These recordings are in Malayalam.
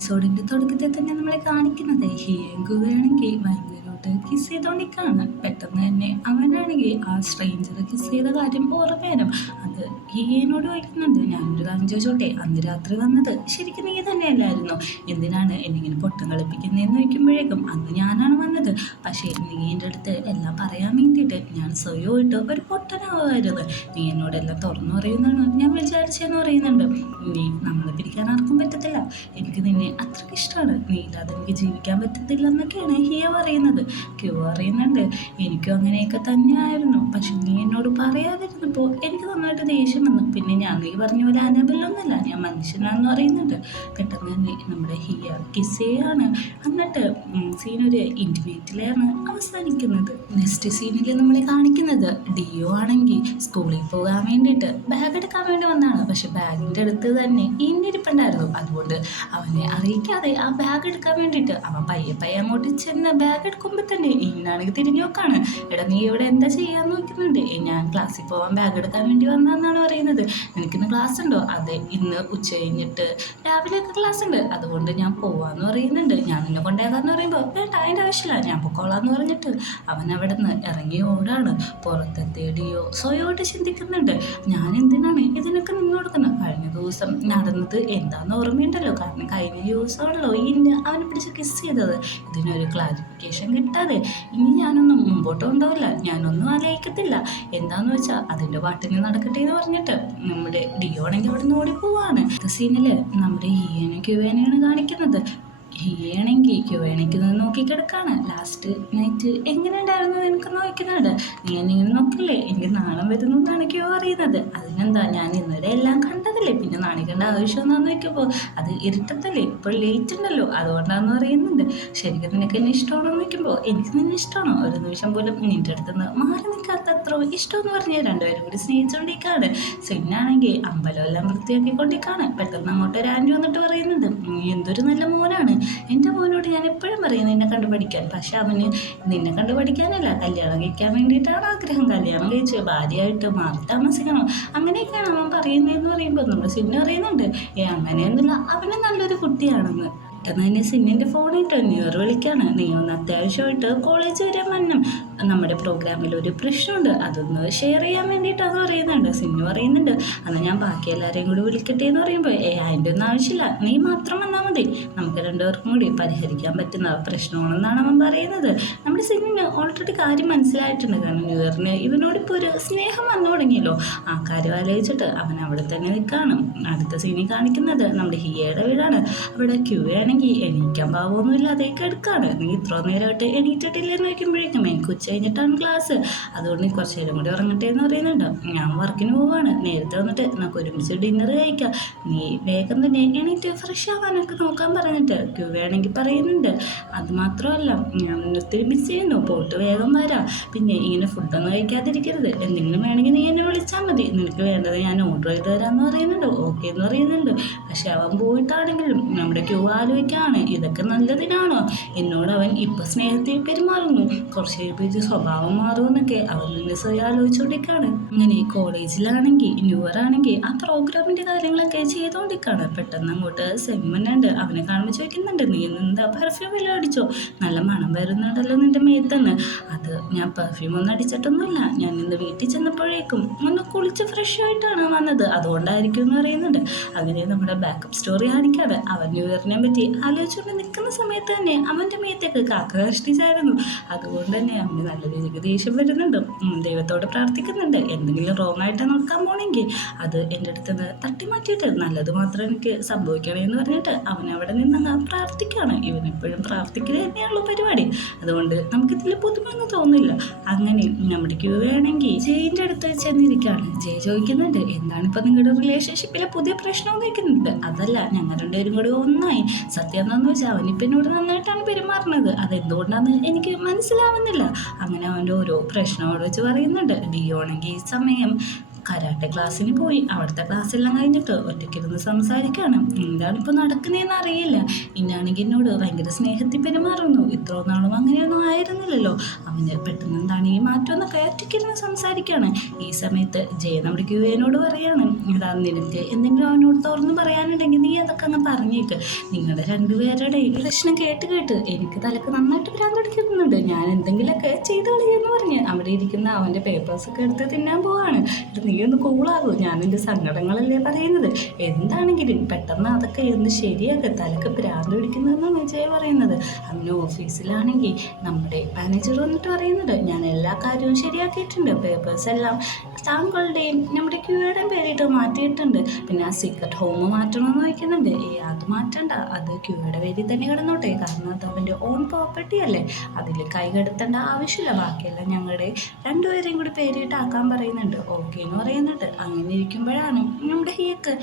എപ്പിസോഡിന്റെ തുടക്കത്തിൽ തന്നെ നമ്മളെ കാണിക്കുന്നത് ഹിയങ്കുവാണെങ്കിൽ ഭയങ്കരമായിട്ട് കിസ് ചെയ്തോണ്ടിരിക്കാണ്. പെട്ടെന്ന് തന്നെ അവനാണെങ്കിൽ ആ സ്ട്രേഞ്ചർ കിസ് ചെയ്ത കാര്യം ഓർമ്മ വരും. അത് ഹിയനോട് ചോദിക്കുന്നുണ്ട്, ഞാനൊരു കാര്യം ചോദിച്ചോട്ടെ, അന്ന് രാത്രി വന്നത് ശരിക്കും നീ തന്നെയല്ലായിരുന്നു? എന്തിനാണ് എന്നിങ്ങനെ പൊട്ടം കളിപ്പിക്കുന്നതെന്ന് ചോദിക്കുമ്പോഴേക്കും അന്ന് ഞാനാണ് വന്നത്. പക്ഷേ നീ എൻ്റെ അടുത്ത് എല്ലാം പറയാൻ വേണ്ടിയിട്ട് ഞാൻ സ്വയമായിട്ട് ഒരു പൊട്ടനാവുമായിരുന്നു. നീ എന്നോടെല്ലാം തുറന്നു പറയുന്നതാണ് ഞാൻ വിചാരിച്ചതെന്ന് പറയുന്നുണ്ട്. നീ നമ്മളെ പിരിക്കാൻ ആർക്കും പറ്റത്തില്ല, എനിക്ക് നിന്നെ അത്രയ്ക്ക് ഇഷ്ടമാണ്, നീ ഇല്ലാതെ എനിക്ക് ജീവിക്കാൻ പറ്റത്തില്ല എന്നൊക്കെയാണ് ഹിയ പറയുന്നത്. ക്യൂ പറയുന്നുണ്ട്, എനിക്കും അങ്ങനെയൊക്കെ തന്നെയായിരുന്നു, പക്ഷെ നീ എന്നോട് പറയാതിരുന്നപ്പോൾ എനിക്ക് നന്നായിട്ട് ദേഷ്യം വന്നു. പിന്നെ ഞാൻ നീ പറഞ്ഞ പോലെ അനബിലൊന്നുമല്ല, ഞാൻ മനുഷ്യനാണെന്ന് പറയുന്നുണ്ട്. പെട്ടെന്ന് തന്നെ നമ്മുടെ ഹിയ കിസ് ചെയ്യാണ്. എന്നിട്ട് സീനൊരു ഇൻറ്റിമേറ്റിലാണ് അവസാനിക്കുന്നത്. നെക്സ്റ്റ് സീനിൽ നമ്മളെ കാണിക്കുന്നത് ഡിയോ ആണെങ്കിൽ സ്കൂളിൽ പോകാൻ വേണ്ടിയിട്ട് ബാഗ് എടുക്കാൻ വേണ്ടി വന്നതാണ്. പക്ഷെ ബാഗിൻ്റെ അടുത്ത് തന്നെ ഇന്നിരിപ്പുണ്ടായിരുന്നു. അതുകൊണ്ട് അവനെ അറിയിക്കാതെ ആ ബാഗ് എടുക്കാൻ വേണ്ടിയിട്ട് അവൻ പയ്യെ അങ്ങോട്ട് ചെന്ന് ബാഗ് എടുക്കുമ്പോൾ തന്നെ ഇന്നാണെങ്കിൽ തിരിഞ്ഞു നോക്കാണ്. എടാ നീ ഇവിടെ എന്താ ചെയ്യാൻ നോക്കുന്നുണ്ട്? ഞാൻ ക്ലാസ്സിൽ പോകാൻ ബാഗ് എടുക്കാൻ വേണ്ടി വന്നതെന്നാണ് പറയുന്നത്. നിനക്കിന്ന് ക്ലാസ് ഉണ്ടോ? അതെ, ഇന്ന് ഉച്ച കഴിഞ്ഞിട്ട് രാവിലെയൊക്കെ ക്ലാസ് ഉണ്ട്, അതുകൊണ്ട് ഞാൻ പോവാന്ന് പറയുന്നുണ്ട്. ഞാൻ നിന്നെ കൊണ്ടേക്കാന്ന് പറയുമ്പോൾ വേണ്ട, അതിൻ്റെ ആവശ്യമില്ല, ഞാൻ പൊക്കോളാന്ന് പറഞ്ഞിട്ട് അവൻ അവിടെ നിന്ന് ഇറങ്ങി ഓടാണ്. പുറത്തെത്തിയടിയോ സ്വയമായിട്ട് ചിന്തിക്കുന്നുണ്ട്, ഞാൻ എന്തിനാണ് ഇതിനൊക്കെ നിന്ന് കൊടുക്കുന്നത്? കഴിഞ്ഞ ദിവസം നടന്നത് എന്താണെന്ന് ഓർമ്മയുണ്ടല്ലോ, കാരണം കഴിഞ്ഞ ദിവസമാണല്ലോ ഇന്ന് അവനെ പിടിച്ച് കിസ് ചെയ്തത്. ഇതിനൊരു ക്ലാരിഫിക്കേഷൻ കിട്ടാതെ ഇനി ഞാനൊന്നും മുമ്പോട്ട് കൊണ്ടുപോകില്ല, ഞാനൊന്നും ആലോചിക്കത്തില്ല. എന്താന്ന് വെച്ചാൽ അതിൻ്റെ പാട്ടിന് നടക്കട്ടെ എന്ന് പറഞ്ഞിട്ട് നമ്മുടെ ഡിയോ ആണെങ്കിൽ അവിടെ നിന്ന് ഓടിപ്പോവാണ്. സീനില് നമ്മുടെ ഹീയനും ക്യുവേനെയാണ് കാണിക്കുന്നത്. ഹിയയാണെങ്കിൽ ക്യുവേണയ്ക്ക് നോക്കി കിടക്കാണ്. ലാസ്റ്റ് നൈറ്റ് എങ്ങനെ ഉണ്ടായിരുന്നു നിനക്ക് നോക്കുന്നുണ്ട്? നീ എന്നിങ്ങനെ നോക്കില്ലേ, എനിക്ക് നാണം വരുന്നു എന്നാണ് ക്യൂ അറിയുന്നത്. അതിനെന്താ, ഞാൻ ഇന്നലെ എല്ലാം കണ്ടതല്ലേ, പിന്നെ നാണിക്കേണ്ട ആവശ്യം എന്താന്ന് നോക്കിയപ്പോൾ അത് ഇരുട്ടത്തല്ലേ, ഇപ്പോൾ ലേറ്റ് ഉണ്ടല്ലോ, അതുകൊണ്ടാന്ന് പറയുന്നുണ്ട്. ശരിക്കും നിനക്ക് എന്നെ ഇഷ്ടമാണോ നോക്കുമ്പോൾ എനിക്ക് നിന്നെ ഇഷ്ടമാണോ? ഒരു നിമിഷം പോലും നിന്റെ അടുത്തുനിന്ന് മാറി നിൽക്കാത്ത അത്ര ഇഷ്ടമെന്ന് പറഞ്ഞ് രണ്ടുപേരും കൂടി സ്നേഹിച്ചുകൊണ്ടിരിക്കുകയാണ്. സിന്നാണെങ്കിൽ അമ്പലം എല്ലാം വൃത്തിയാക്കിക്കൊണ്ടിരിക്കുകയാണ്. പെട്ടെന്ന് അങ്ങോട്ട് ഒരു ആൻറ്റി വന്നിട്ട് പറയുന്നുണ്ട്, നീ എന്തൊരു നല്ല മോനാണ്, എൻ്റെ മോനോട് ഞാൻ എപ്പോഴും പറയും നിന്നെ കണ്ടു പഠിക്കാൻ. പക്ഷെ അവന് നിന്നെ കണ്ടു പഠിക്കാനല്ല, കല്യാണം കഴിക്കാൻ വേണ്ടിയിട്ടാണ് ആഗ്രഹം. കല്യാണം കഴിച്ച് ഭാര്യയായിട്ട് മാറി താമസിക്കണം, അങ്ങനെയൊക്കെയാണ് അവൻ പറയുന്നതെന്ന് പറയുമ്പോൾ നമ്മുടെ സിന്നു പറയുന്നുണ്ട്, അങ്ങനെയൊന്നുമില്ല, അവന് നല്ലൊരു കുട്ടിയാണെന്ന്. പെട്ടെന്ന് തന്നെ സിന്നിൻ്റെ ഫോണിട്ട് ന്യൂ ഇയർ വിളിക്കാണ്. നീ ഒന്ന് അത്യാവശ്യമായിട്ട് കോളേജ് വരെ മന്നം, നമ്മുടെ പ്രോഗ്രാമിൽ ഒരു പ്രശ്നമുണ്ട്, അതൊന്ന് ഷെയർ ചെയ്യാൻ വേണ്ടിയിട്ടാന്ന് പറയുന്നുണ്ട്. സിന്നു പറയുന്നുണ്ട്, അന്ന് ഞാൻ ബാക്കി എല്ലാവരെയും കൂടി വിളിക്കട്ടെ എന്ന് പറയുമ്പോൾ അതിൻ്റെ ഒന്നും ആവശ്യമില്ല, നീ മാത്രം വന്നാൽ മതി, നമുക്ക് രണ്ടുപേർക്കും കൂടി പരിഹരിക്കാൻ പറ്റുന്ന പ്രശ്നമാണെന്നാണ് അവൻ പറയുന്നത്. നമ്മുടെ സിന്നിന് ഓൾറെഡി കാര്യം മനസ്സിലായിട്ടുണ്ട്, കാരണം ന്യൂ ഇയറിന് ഇവനോടിപ്പോൾ ഒരു സ്നേഹം വന്നു തുടങ്ങിയല്ലോ. ആ കാര്യം ആലോചിച്ചിട്ട് അവൻ അവിടെ തന്നെ നിൽക്കുകയാണ്. അടുത്ത സീനിൽ കാണിക്കുന്നത് നമ്മുടെ ഹിയയുടെ വീടാണ്. അവിടെ ക്യൂ ആണെങ്കിൽ എണീക്കാൻ പാവമൊന്നുമില്ലാതെ കിടക്കാണ്. നീ ഇത്ര നേരമായിട്ട് എണീറ്റിട്ടില്ലെന്ന് വയ്ക്കുമ്പോഴേക്കും എനിക്ക് ഉച്ച കഴിഞ്ഞിട്ടാണ് ക്ലാസ്, അതുകൊണ്ട് നീ കുറച്ച് നേരം കൂടി ഉറങ്ങട്ടെ എന്ന് പറയുന്നുണ്ട്. ഞാൻ വർക്കിന് പോവാണ്, നേരത്തെ വന്നിട്ട് നമുക്ക് ഒരുമിച്ച് ഡിന്നർ കഴിക്കാം, നീ വേഗം തന്നെ എണീറ്റ് ഫ്രഷ് ആവാനൊക്കെ നോക്കാൻ പറഞ്ഞിട്ട് ക്യൂ വേണമെങ്കിൽ പറയുന്നുണ്ട്. അതുമാത്രമല്ല, ഞാൻ ഒത്തിരി മിസ് ചെയ്യുന്നു, പോയിട്ട് വേഗം വരാം, പിന്നെ ഇങ്ങനെ ഫുഡൊന്നും കഴിക്കാതിരിക്കരുത്, എന്തെങ്കിലും വേണമെങ്കിൽ നീ എന്നെ വിളിച്ചാൽ മതി, നിനക്ക് വേണ്ടത് ഞാൻ ഓർഡർ ചെയ്ത് തരാമെന്ന് പറയുന്നുണ്ട്. ഓക്കെ എന്ന് പറയുന്നുണ്ട്. പക്ഷെ അവൻ പോയിട്ടാണെങ്കിലും നമ്മുടെ ക്യൂ ആലോചിക്കുകയാണ്, ഇതൊക്കെ നല്ലതിനാണോ? എന്നോട് അവൻ ഇപ്പം സ്നേഹത്തിൽ പെരുമാറുന്നു, കുറച്ച് കഴിപ്പിച്ച് സ്വഭാവം മാറുമെന്നൊക്കെ അവൻ നിന്ന് സ്വയം ആലോചിച്ചുകൊണ്ടിരിക്കുകയാണ്. അങ്ങനെ കോളേജിലാണെങ്കിൽ ന്യൂ ഇയർ ആണെങ്കിൽ ആ പ്രോഗ്രാമിൻ്റെ കാര്യങ്ങളൊക്കെ ചെയ്തുകൊണ്ടിരിക്കുകയാണ്. പെട്ടെന്ന് അങ്ങോട്ട് സെമ്മനുണ്ട്, അവനെ കാണുമ്പോൾ ചോദിക്കുന്നുണ്ട്, നീ എന്താ പെർഫ്യൂം എല്ലാം അടിച്ചോ? നല്ല മണം വരുന്നുണ്ടല്ലോ നിൻ്റെ മേത്തന്ന്. അത് ഞാൻ പെർഫ്യൂം ഒന്നും അടിച്ചിട്ടൊന്നുമില്ല, ഞാൻ ഇന്ന് വീട്ടിൽ ചെന്നപ്പോഴേക്കും ഒന്ന് കുളിച്ച് ഫ്രഷ് ആയിട്ടാണ് വന്നത്, അതുകൊണ്ടായിരിക്കും എന്ന് പറയുന്നുണ്ട്. അങ്ങനെ നമ്മുടെ ബാക്കപ്പ് സ്റ്റോറി കാണിക്കാതെ അവൻ ന്യൂ ഇയറിനെ പറ്റി ആലോചിച്ചുകൊണ്ട് നിൽക്കുന്ന സമയത്ത് തന്നെ അവൻ്റെ മേത്തേക്ക് കാക്ക കഷ്ടിച്ചായിരുന്നു. അതുകൊണ്ട് തന്നെ അവന് നല്ല രീതിക്ക് ദേഷ്യം വരുന്നുണ്ട്. ദൈവത്തോട് പ്രാർത്ഥിക്കുന്നുണ്ട്, എന്തെങ്കിലും റോങ് ആയിട്ട് നോക്കാൻ പോണെങ്കിൽ അത് എൻ്റെ അടുത്ത് നിന്ന് തട്ടി മാറ്റിയിട്ട് നല്ലത് മാത്രം എനിക്ക് സംഭവിക്കണേ എന്ന് പറഞ്ഞിട്ട് അവൻ അവിടെ നിന്ന് പ്രാർത്ഥിക്കുകയാണ്. ഇവനെപ്പോഴും പ്രാർത്ഥിക്കുക തന്നെയാണല്ലോ പരിപാടി, അതുകൊണ്ട് നമുക്കിതിൽ പുതുമയൊന്നും തോന്നില്ല. അങ്ങനെ നമ്മുടെ ക്യൂ വേണമെങ്കിൽ ജയിൻ്റെ അടുത്ത് ചെന്നിരിക്കുകയാണ്. ജയ് ചോദിക്കുന്നുണ്ട്, എന്താണ് ഇപ്പം നിങ്ങളുടെ റിലേഷൻഷിപ്പിലെ പുതിയ പ്രശ്നം നിൽക്കുന്നുണ്ട്? അതല്ല, ഞങ്ങൾ രണ്ടുപേരും കൂടി ഒന്നായി. സത്യം എന്താണെന്ന് വെച്ചാൽ അവനിപ്പം എന്നോട് നന്നായിട്ടാണ് പെരുമാറുന്നത്, അതെന്തുകൊണ്ടാണെന്ന് എനിക്ക് മനസ്സിലാവുന്നില്ല. അങ്ങനെ അവൻ്റെ ഓരോ പ്രശ്നമോട് വെച്ച് പറയുന്നുണ്ട്. ഡിയോ ആണെങ്കിൽ ഈ സമയം കരാട്ടെ ക്ലാസ്സിന് പോയി. അവിടുത്തെ ക്ലാസ്സെല്ലാം കഴിഞ്ഞിട്ട് ഒറ്റയ്ക്കിരുന്ന് സംസാരിക്കുകയാണ്. എന്താണിപ്പോൾ നടക്കുന്നതെന്ന് അറിയില്ല. ഇന്നാണെങ്കിൽ എന്നോട് ഭയങ്കര സ്നേഹത്തിൽ പെരുമാറുന്നു. ഇത്ര നാളും അങ്ങനെയൊന്നും ആയിരുന്നില്ലല്ലോ. അവന് പെട്ടെന്ന് എന്താണ് ഈ മാറ്റം എന്നൊക്കെ ഒറ്റയ്ക്കിരുന്ന് സംസാരിക്കുകയാണ്. ഈ സമയത്ത് ജയ നമ്മുടെ ക്യൂവിനോട് പറയാണ്, എടാ നിനക്ക് എന്തെങ്കിലും അവനോട് തുറന്ന് പറയാനുണ്ടെങ്കിൽ നീ അതൊക്കെ അങ്ങ് പറഞ്ഞേക്ക്. നിങ്ങളുടെ രണ്ടുപേരുടെ ഈ പ്രശ്നം കേട്ട് കേട്ട് എനിക്ക് തലക്ക് നന്നായിട്ട് ഭ്രാന്തടിക്കുന്നുണ്ട്. ഞാൻ എന്തെങ്കിലുമൊക്കെ ചെയ്ത് കളയുമെന്ന് പറഞ്ഞ് അവിടെ ഇരിക്കുന്ന അവൻ്റെ പേപ്പേഴ്സൊക്കെ എടുത്ത് തിന്നാൻ പോവാണ്. നീ ഒന്ന് കൂളാകും, ഞാൻ എൻ്റെ സങ്കടങ്ങളല്ലേ പറയുന്നത്. എന്താണെങ്കിലും പെട്ടെന്ന് അതൊക്കെ ഒന്ന് ശരിയാക്കുക, തലക്ക് ഭ്രാന്ത് പിടിക്കുന്നതെന്നാണ് വിജയ പറയുന്നത്. അവന് ഓഫീസിലാണെങ്കിൽ നമ്മുടെ മാനേജർ വന്നിട്ട് പറയുന്നുണ്ട്, ഞാൻ എല്ലാ കാര്യവും ശരിയാക്കിയിട്ടുണ്ട്. പേപ്പേഴ്സ് എല്ലാം താങ്കളുടെയും നമ്മുടെ ക്യൂയുടെയും പേരിട്ട് മാറ്റിയിട്ടുണ്ട്. പിന്നെ ആ സീക്രട്ട് ഹോം മാറ്റണമെന്ന് വയ്ക്കുന്നുണ്ട്. അത് മാറ്റണ്ട, അത് ക്യൂയുടെ പേരിൽ തന്നെ കിടന്നോട്ടെ. കാരണം അത് അവൻ്റെ ഓൺ പ്രോപ്പർട്ടി അല്ലേ, അതിൽ കൈ കടത്തേണ്ട ആവശ്യമില്ല. ബാക്കിയെല്ലാം ഞങ്ങളുടെ രണ്ടുപേരെയും കൂടി പേരിട്ടാക്കാൻ പറയുന്നുണ്ട്. ഓക്കെ എന്ന് പറയുന്നുണ്ട്. അങ്ങനെ ഇരിക്കുമ്പോഴാണ് നമ്മുടെ ഹിയക്ക്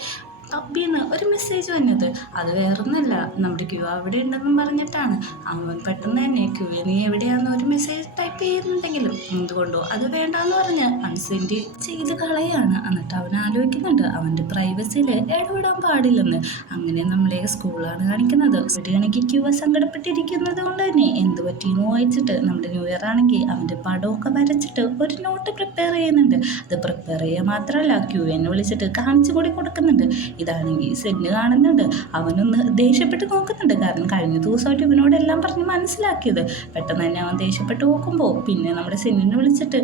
അബിന്ന് ഒരു മെസ്സേജ് വന്നത്. അത് വേറൊന്നല്ല, നമ്മുടെ ക്യൂ അവിടെ ഉണ്ടെന്നും പറഞ്ഞിട്ടാണ്. അവൻ പെട്ടെന്ന് തന്നെ ക്യൂ നീ എവിടെയാണെന്ന് ഒരു മെസ്സേജ് ടൈപ്പ് ചെയ്യുന്നുണ്ടെങ്കിലും എന്തുകൊണ്ടോ അത് വേണ്ടാന്ന് പറഞ്ഞ് അൺസെൻഡ് ചെയ്ത് കളയാണ്. എന്നിട്ട് അവൻ ആലോചിക്കുന്നുണ്ട് അവൻ്റെ പ്രൈവസിയിൽ ഇടപെടാൻ പാടില്ലെന്ന്. അങ്ങനെ നമ്മളെ സ്കൂളാണ് കാണിക്കുന്നത്. ഇവിടെയാണെങ്കിൽ ക്യൂ സങ്കടപ്പെട്ടിരിക്കുന്നത് കൊണ്ട് തന്നെ എന്ത് പറ്റിയെന്ന് വായിച്ചിട്ട് നമ്മുടെ ന്യൂ ഇയർ ആണെങ്കിൽ അവൻ്റെ പടമൊക്കെ വരച്ചിട്ട് ഒരു നോട്ട് പ്രിപ്പയർ ചെയ്യുന്നുണ്ട്. അത് പ്രിപ്പയർ ചെയ്യുക മാത്രമല്ല ക്യൂവിനെ വിളിച്ചിട്ട് കാണിച്ചു കൂടി കൊടുക്കുന്നുണ്ട്. ഇതാണെങ്കിൽ സെന്ന് കാണുന്നുണ്ട്. അവനൊന്ന് ദേഷ്യപ്പെട്ട് നോക്കുന്നുണ്ട്. കാരണം കഴിഞ്ഞ ദിവസമായിട്ട് ഇവനോടെല്ലാം പറഞ്ഞ് മനസ്സിലാക്കിയത്. പെട്ടെന്ന് തന്നെ അവൻ ദേഷ്യപ്പെട്ട് നോക്കുമ്പോൾ പിന്നെ നമ്മുടെ സെന്നിനെ വിളിച്ചിട്ട്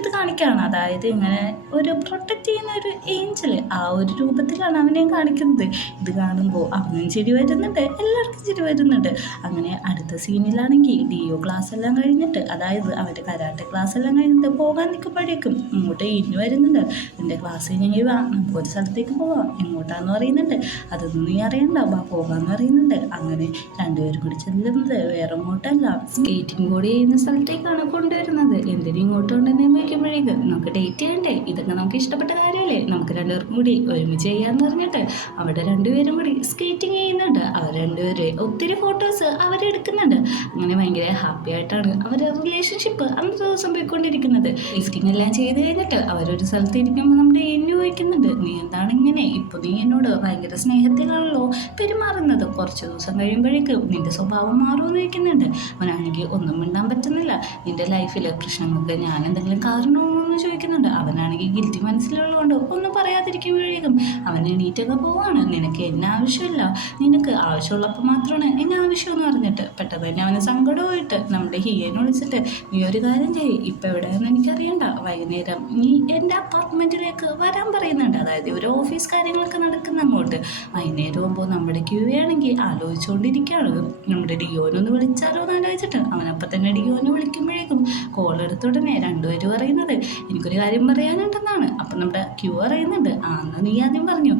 ഇത് കാണിക്കുകയാണ്. അതായത് ഇങ്ങനെ ഒരു പ്രൊട്ടക്റ്റ് ചെയ്യുന്ന ഒരു ഏഞ്ചൽ, ആ ഒരു രൂപത്തിലാണ് അവനെ കാണിക്കുന്നത്. ഇത് കാണുമ്പോൾ അവനും ചിരി വരുന്നുണ്ട്, എല്ലാവർക്കും ചിരി വരുന്നുണ്ട്. അങ്ങനെ അടുത്ത സീനിലാണെങ്കിൽ ഡിഒ ക്ലാസ് എല്ലാം കഴിഞ്ഞിട്ട്, അതായത് അവൻ്റെ കരാട്ടെ ക്ലാസ് എല്ലാം കഴിഞ്ഞിട്ട് പോകാൻ നിൽക്കുമ്പോഴേക്കും ഇങ്ങോട്ട് ഇനി വരുന്നുണ്ട്. എൻ്റെ ക്ലാസ് കഴിഞ്ഞെങ്കിൽ വാ, നമുക്കൊരു സ്ഥലത്തേക്ക് പോവാം. എങ്ങോട്ടാന്ന് പറയുന്നുണ്ട്. അതൊന്നും നീ അറിയണ്ട, ബാ പോകാമെന്ന് പറയുന്നുണ്ട്. അങ്ങനെ രണ്ടുപേരും കൂടി ചെല്ലുന്നത് വേറെ ഇങ്ങോട്ടല്ല, സ്കേറ്റിംഗ് ബോർഡ് ചെയ്യുന്ന സ്ഥലത്തേക്കാണ് കൊണ്ടുവരുന്നത്. എന്തിനും ഇങ്ങോട്ട് കൊണ്ടുവന്ന് വയ്ക്കുമ്പോഴേക്ക് നമുക്ക് ഡേറ്റ് ചെയ്യണ്ടേ, ഇതൊക്കെ നമുക്ക് ഇഷ്ടപ്പെട്ട കാര്യമല്ലേ, നമുക്ക് രണ്ടുപേർക്കും കൂടി ഒരുമിച്ച് ചെയ്യാന്ന് പറഞ്ഞിട്ട് അവിടെ രണ്ടുപേരും കൂടി സ്കേറ്റിംഗ് ചെയ്യുന്നുണ്ട്. അവർ രണ്ടുപേരും ഒത്തിരി ഫോട്ടോസ് അവരെടുക്കുന്നുണ്ട്. അങ്ങനെ ഭയങ്കര ഹാപ്പി ആയിട്ടാണ് അവരുടെ റിലേഷൻഷിപ്പ് അന്നത്തെ ദിവസം പോയിക്കൊണ്ടിരിക്കുന്നത്. ലിഫ്റ്റിംഗ് എല്ലാം ചെയ്ത് കഴിഞ്ഞിട്ട് അവരൊരു സ്ഥലത്ത് ഇരിക്കുമ്പോൾ നമ്മുടെ എന്നു ചോദിക്കുന്നുണ്ട്, നീ എന്താണ് ഇങ്ങനെ, ഇപ്പോൾ നീ എന്നോട് ഭയങ്കര സ്നേഹത്തിലാണല്ലോ പെരുമാറുന്നത്, കുറച്ച് ദിവസം കഴിയുമ്പോഴേക്കും നിന്റെ സ്വഭാവം മാറുമെന്ന് ചോദിക്കുന്നുണ്ട്. അവനാണെങ്കിൽ ഒന്നും മിണ്ടാൻ പറ്റുന്നില്ല. നിന്റെ ലൈഫിൽ പ്രശ്നങ്ങൾക്ക് ഞാൻ എന്തെങ്കിലും കാരണമോ എന്ന് ചോദിക്കുന്നുണ്ട്. അവനാണെങ്കിൽ ഗിൽറ്റി മനസ്സിലുള്ളതുകൊണ്ട് ഒന്നും പറയാതിരിക്കുമ്പോഴേക്കും അവൻ എണീറ്റൊക്കെ പോവാണ്. നിനക്ക് എന്നെ ആവശ്യമില്ല, നിനക്ക് ആവശ്യമുള്ളപ്പോൾ മാത്രമാണ് എന്നെ ആവശ്യമെന്ന് പറഞ്ഞിട്ട് പെട്ടെന്ന് തന്നെ അവന് സങ്കടമായിട്ട് നമ്മുടെ ഹിയേനെ വിളിച്ചിട്ട്, നീ ഒരു കാര്യം ചെയ്യ്, ഇപ്പം എവിടെയാണെന്ന് എനിക്കറിയണ്ട, വൈകുന്നേരം നീ എൻ്റെ അപ്പാർട്ട്മെൻറ്റിലേക്ക് വരാൻ പറയുന്നുണ്ട്. അതായത് ഒരു ഓഫീസ് കാര്യങ്ങളൊക്കെ നടക്കുന്ന അങ്ങോട്ട്. വൈകുന്നേരം ആകുമ്പോൾ നമ്മുടെ ക്യൂയാണെങ്കിൽ ആലോചിച്ചുകൊണ്ടിരിക്കുകയാണ് നമ്മുടെ ഡിയോനൊന്ന് വിളിച്ചാലോ എന്ന് ആലോചിച്ചിട്ട്. അവനപ്പം തന്നെ ഡിയോനെ വിളിക്കുമ്പോഴേക്കും കോൾ എടുത്ത ഉടനെ രണ്ടുപേരും പറയുന്നത് എനിക്കൊരു കാര്യം പറയാനുണ്ടെന്നാണ്. അപ്പം നമ്മുടെ ക്യൂ പറയുന്നുണ്ട്, എന്നാൽ നീ ആദ്യം പറഞ്ഞു.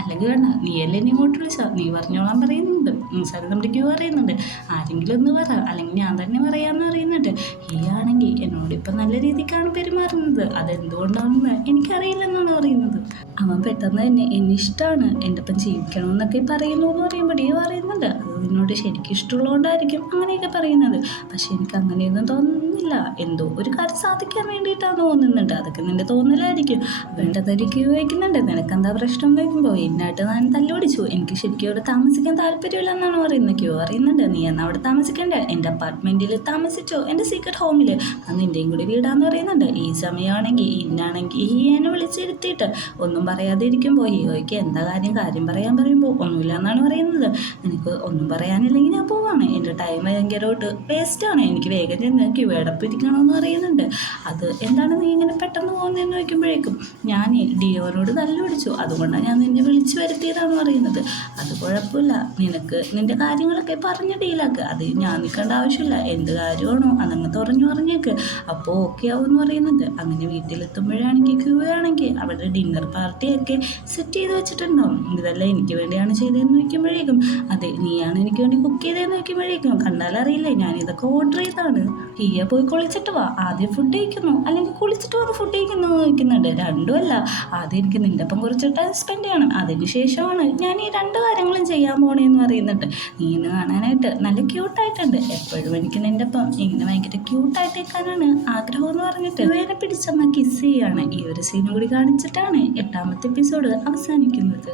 അല്ലെങ്കിൽ വേണ്ട, നീ അല്ലേ എന്നെ ഇങ്ങോട്ട് വിളിച്ചാൽ, നീ പറഞ്ഞോളാൻ പറയുന്നുണ്ട്. സാറ് നമ്മുടെ ക്യൂ പറയുന്നുണ്ട്, ആരെങ്കിലും ഒന്ന് പറ, അല്ലെങ്കിൽ ഞാൻ തന്നെ പറയാമെന്ന് പറയുന്നുണ്ട്. ഈ ആണെങ്കിൽ എന്നോട് ഇപ്പം നല്ല രീതിക്കാണ് പെരുമാറുന്നത്, അതെന്തുകൊണ്ടാണെന്ന് എനിക്കറിയില്ലെന്നാണ് പറയുന്നത്. അവൻ പെട്ടെന്ന് തന്നെ എന്നെ ഇഷ്ടമാണ്, എൻ്റെ ഒപ്പം ജീവിക്കണമെന്നൊക്കെ പറയുന്നു എന്ന് പറയുമ്പോൾ പറയുന്നുണ്ട് അത് നിന്നോട് ശരിക്കും ഇഷ്ടമുള്ളതുകൊണ്ടായിരിക്കും അങ്ങനെയൊക്കെ പറയുന്നത്. പക്ഷെ എനിക്ക് അങ്ങനെയൊന്നും തോന്നുന്നില്ല, എന്തോ ഒരു കാര്യം സാധിക്കാൻ വേണ്ടിയിട്ടാണ് തോന്നുന്നുണ്ട്, അതൊക്കെ നിൻ്റെ തോന്നലായിരിക്കും. വേണ്ടതൊരിക്കൽ വയ്ക്കുന്നുണ്ട്, നിനക്കെന്താ പ്രശ്നം വയ്ക്കുമ്പോൾ എന്നായിട്ട് ഞാൻ തല്ലുപിടിച്ചു, എനിക്ക് ശരിക്കും അവിടെ താമസിക്കാൻ താല്പര്യമില്ല എന്നാണ് പറയുന്നത്. ക്യൂ പറയുന്നുണ്ട്, നീ എന്നാൽ അവിടെ താമസിക്കണ്ടേ, എൻ്റെ അപ്പാർട്ട്മെൻറ്റിൽ താമസിച്ചോ, എൻ്റെ സീക്രട്ട് ഹോമിൽ, അത് നിൻ്റെയും കൂടി വീടാന്ന് പറയുന്നുണ്ട്. ഈ സമയമാണെങ്കിൽ ഇന്നാണെങ്കിൽ എന്നെ വിളിച്ചിരുത്തിയിട്ട് ഒന്നും പറയാതെ ഇരിക്കുമ്പോൾ ഹീറോയ്ക്ക് എന്താ കാര്യം പറയാൻ പറയുമ്പോൾ ഒന്നുമില്ല എന്നാണ് പറയുന്നത്. നിനക്ക് ഒന്നും പറയാനില്ലെങ്കിൽ ഞാൻ പോവാണ്, എൻ്റെ ടൈം ഭയങ്കരമായിട്ട് വേസ്റ്റാണ്, എനിക്ക് വേഗം ചെന്ന് ക്യൂടപ്പിരിക്കണമെന്ന് പറയുന്നുണ്ട്. അത് എന്താണ് നീ ഇങ്ങനെ പെട്ടെന്ന് പോകുന്നതെന്ന് ചോദിക്കുമ്പോഴേക്കും ഞാൻ ഡിയോനോട് തല്ലുപിടിച്ചു, അതുകൊണ്ടാണ് ഞാൻ നിന്നെ വിളിച്ചു വരുത്തിയതാണെന്ന് പറയുന്നത്. അത് കുഴപ്പമില്ല, നിനക്ക് നിൻ്റെ കാര്യങ്ങളൊക്കെ പറഞ്ഞ് ഡീലാക്കുക, അത് ഞാൻ നിൽക്കേണ്ട ആവശ്യമില്ല, എന്ത് കാര്യമാണോ അതങ്ങ് പറഞ്ഞേക്ക്, അപ്പോൾ ഓക്കെ ആവും എന്ന് പറയുന്നുണ്ട്. അങ്ങനെ വീട്ടിലെത്തുമ്പോഴാണെങ്കിൽ ക്യൂ ആണെങ്കിൽ അവരുടെ ഡിന്നർ പാർട്ടിയൊക്കെ സെറ്റ് ചെയ്ത് വെച്ചിട്ടുണ്ടാവും. ഇതെല്ലാം എനിക്ക് വേണ്ടിയാണ് ചെയ്തതെന്ന് ചോദിക്കുമ്പോഴേക്കും അതെ നീയാണ് എനിക്ക് വേണ്ടി കുക്ക് ചെയ്തതെന്ന് നോക്കുമ്പോഴേക്കും കണ്ടാലറിയില്ലേ ഞാൻ ഇതൊക്കെ ഓർഡർ ചെയ്താണ്. ഹിയ പോയി കുളിച്ചിട്ട് വാ, ആദ്യം ഫുഡ് കഴിക്കുന്നു അല്ലെങ്കിൽ കുളിച്ചിട്ട് വന്ന് ഫുഡ് കഴിക്കുന്നു ചോദിക്കുന്നുണ്ട്. രണ്ടുമല്ല, ആദ്യം എനിക്ക് നിൻ്റെ ഒപ്പം കുറച്ച് ടൈം സ്പെൻഡ് ചെയ്യണം, അതിന് ശേഷമാണ് ഞാൻ ഈ രണ്ട് കാര്യങ്ങളും ചെയ്യാൻ പോണേന്ന് പറയുന്നുണ്ട്. നീ ഇന്ന് കാണാനായിട്ട് നല്ല ക്യൂട്ടായിട്ടുണ്ട്, എപ്പോഴും എനിക്ക് നിൻ്റെ ഒപ്പം ഇങ്ങനെ ഭയങ്കര ക്യൂട്ടായിട്ട് നിൽക്കാനാണ് ആഗ്രഹം എന്ന് പറഞ്ഞിട്ട് വേറെ പിടിച്ചമ്മ കിസ് ചെയ്യാണ്. ഈ ഒരു സീനും കൂടി കാണിച്ചിട്ടാണ് 8ാമത്തെ എപ്പിസോഡ് അവസാനിക്കുന്നത്.